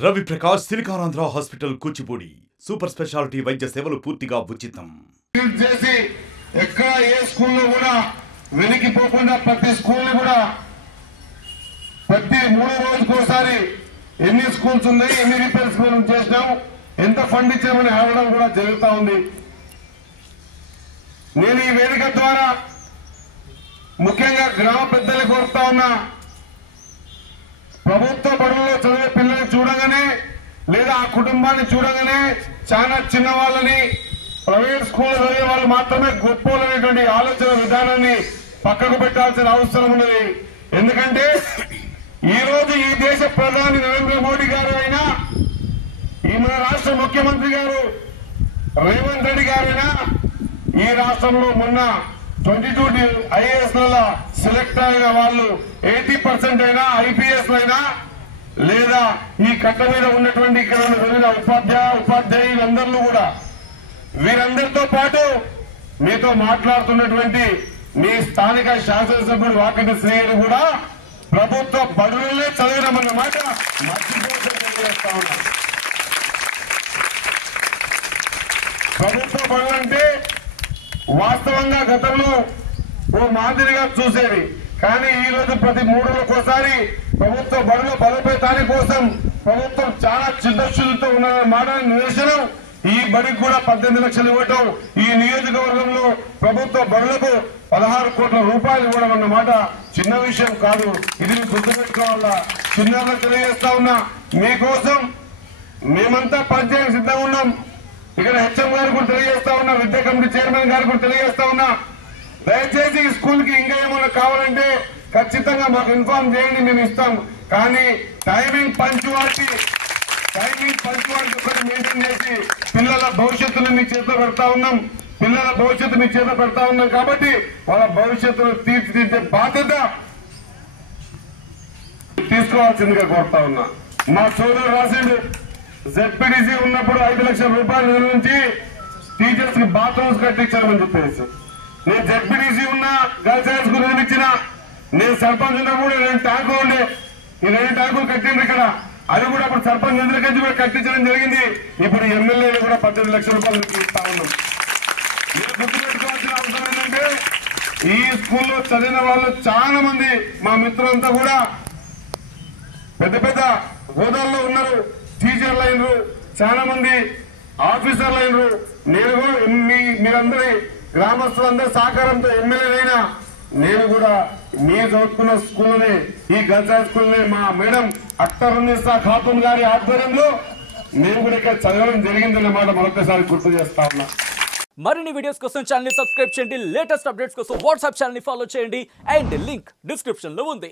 Ravi Prakash Siliconandhra hospital Kuchipudi super speciality వైద్య సేవలు పూర్తిగా ఉచితం. చేసి ఎక్కడ ఏ స్కూల్లో కూడా వెనక్కిపోకుండా ప్రతి స్కూల్ని కూడా ప్రతి 3 రోజులకోసారి ఎన్ని స్కూల్స్ ఉన్నాయి, ఎన్ని రిపేర్స్ చేసినాం, ఎంత ఫండ్ ఇచ్చామని అడగడం కూడా జరుగుతూ ఉంది. నేను ఈ వేదిక ద్వారా ముఖ్యంగా గ్రామ పెద్దలు కోరుతా ఉన్నా, ప్రభుత్వ బడుల్లో చదివే పిల్లల్ని చూడగానే లేదా ఆ కుటుంబాన్ని చూడగానే చాలా చిన్న వాళ్ళని ప్రైవేట్ స్కూల్ చదివే వాళ్ళు మాత్రమే గొప్పలనేటువంటి ఆలోచన విధానాన్ని పక్కకు పెట్టాల్సిన అవసరం ఉన్నది. ఎందుకంటే ఈ రోజు ఈ దేశ ప్రధాని నరేంద్ర మోడీ గారు అయినా, ఈ మన రాష్ట్ర ముఖ్యమంత్రి గారు రేవంత్ రెడ్డి గారైనా, ఈ రాష్ట్రంలో మొన్న 22 IAS లలో సెలెక్ట్ అయిన వాళ్ళు 80% అయినా IPS అయినా లేదా ఈ కట్ట మీద ఉన్నటువంటి ఇక్కడ ఉన్న ఉపాధ్యాయులందరూ కూడా వీరందరితో పాటు మీతో మాట్లాడుతున్నటువంటి మీ స్థానిక శాసనసభ్యుడు వాకిటి శ్రీని కూడా ప్రభుత్వ బడులే చదివినామన్న మాట మర్చిపోతే తెలియజేస్తా ఉన్నా. ప్రభుత్వ బడులు అంటే వాస్తవంగా గతంలో ఓ మాదిరిగా చూసేది, కానీ ఈ రోజు ప్రతి 3 రోజులకోసారి ప్రభుత్వ బడుల బలోపేతాని కోసం ప్రభుత్వం చాలా చిత్తశుద్ధితో ఉన్న మాట నిదర్శనం. ఈ బడికి కూడా 18 లక్షలు ఇవ్వటం, ఈ నియోజకవర్గంలో ప్రభుత్వ బడులకు 16 కోట్ల రూపాయలు ఇవ్వడం అన్నమాట చిన్న విషయం కాదు. ఇది గుర్తుపెట్టుకోవాలా. చిన్నగా తెలియజేస్తా ఉన్నా, మీకోసం మేమంతా పనిచేయడానికి సిద్ధంగా ఉన్నాం. ఇక్కడ HM గారు కూడా తెలియజేస్తా ఉన్నా, విద్యా కమిటీ చైర్మన్ గారు కూడా తెలియజేస్తా ఉన్నా, దయచేసి ఈ స్కూల్ కి ఇంకా ఏమైనా కావాలంటే ఖచ్చితంగా మాకు ఇన్ఫార్మ్ చేయండి, మేము ఇస్తాం. కానీ టైమింగ్ పంచువాలిటీ ఒకటి మెయింటైన్ చేసి పిల్లల భవిష్యత్తును మీ చేతిలో పెడతా ఉన్నాం. పిల్లల భవిష్యత్తు మీ చేతిలో పెడతా ఉన్నాం కాబట్టి వాళ్ళ భవిష్యత్తును తీర్చిదిద్దే బాధ్యత తీసుకోవాల్సిందిగా కోరుతా ఉన్నా. మా సోదరుడు రాసిండు, ZPDC ఉన్నప్పుడు 5 లక్షల రూపాయల నుంచి టీచర్స్ కి బాత్రూమ్స్ కట్టించామని చెప్పేసి, నేను ZPDC ఉన్నా గర్ల్స్ హై స్కూల్ నిర్మించిన, నేను సర్పంచ్ ఉన్నప్పుడు 2 ట్యాంకులు ఉండే, ఈ 2 ట్యాంకులు కట్టిండ్రు ఇక్కడ. అది కూడా అప్పుడు సర్పంచ్ నిధులకి కూడా కట్టించడం జరిగింది. ఇప్పుడు ఎమ్మెల్యేలు కూడా 18 లక్షల రూపాయలు ఇస్తా ఉన్నాం. మీరు గుర్తుపెట్టుకోవాల్సిన అవసరం ఏంటంటే ఈ స్కూల్లో చదివిన వాళ్ళు చాలా మంది మా మిత్రులంతా కూడా పెద్ద పెద్ద హోదాల్లో ఉన్నారు, టీచర్లు అయినరు, చాలా మంది ఆఫీసర్లు అయినరు. నేను మీరందరి గ్రామస్తులందరి సహకారంతో ఎమ్మెల్యేలైనా నేను కూడా మీరు చదువుకున్న స్కూల్ని, ఈ గర్ల్స్ హై స్కూల్ని మా మేడం అఖ్తరున్నీసా ఖాతున్ గారి ఆధ్వర్యంలో మేము కూడా ఇక్కడ చదవడం జరిగిందన్నమాట మరొకసారి గుర్తు చేస్తా ఉన్నా. మరిన్ని వీడియోస్ కోసం ఛానల్ ని సబ్స్క్రైబ్ చేయండి, లేటెస్ట్ అప్డేట్స్ కోసం వాట్సాప్ ఛానల్ ని ఫాలో చేయండి, అండ్ లింక్ డిస్క్రిప్షన్ లో ఉంది.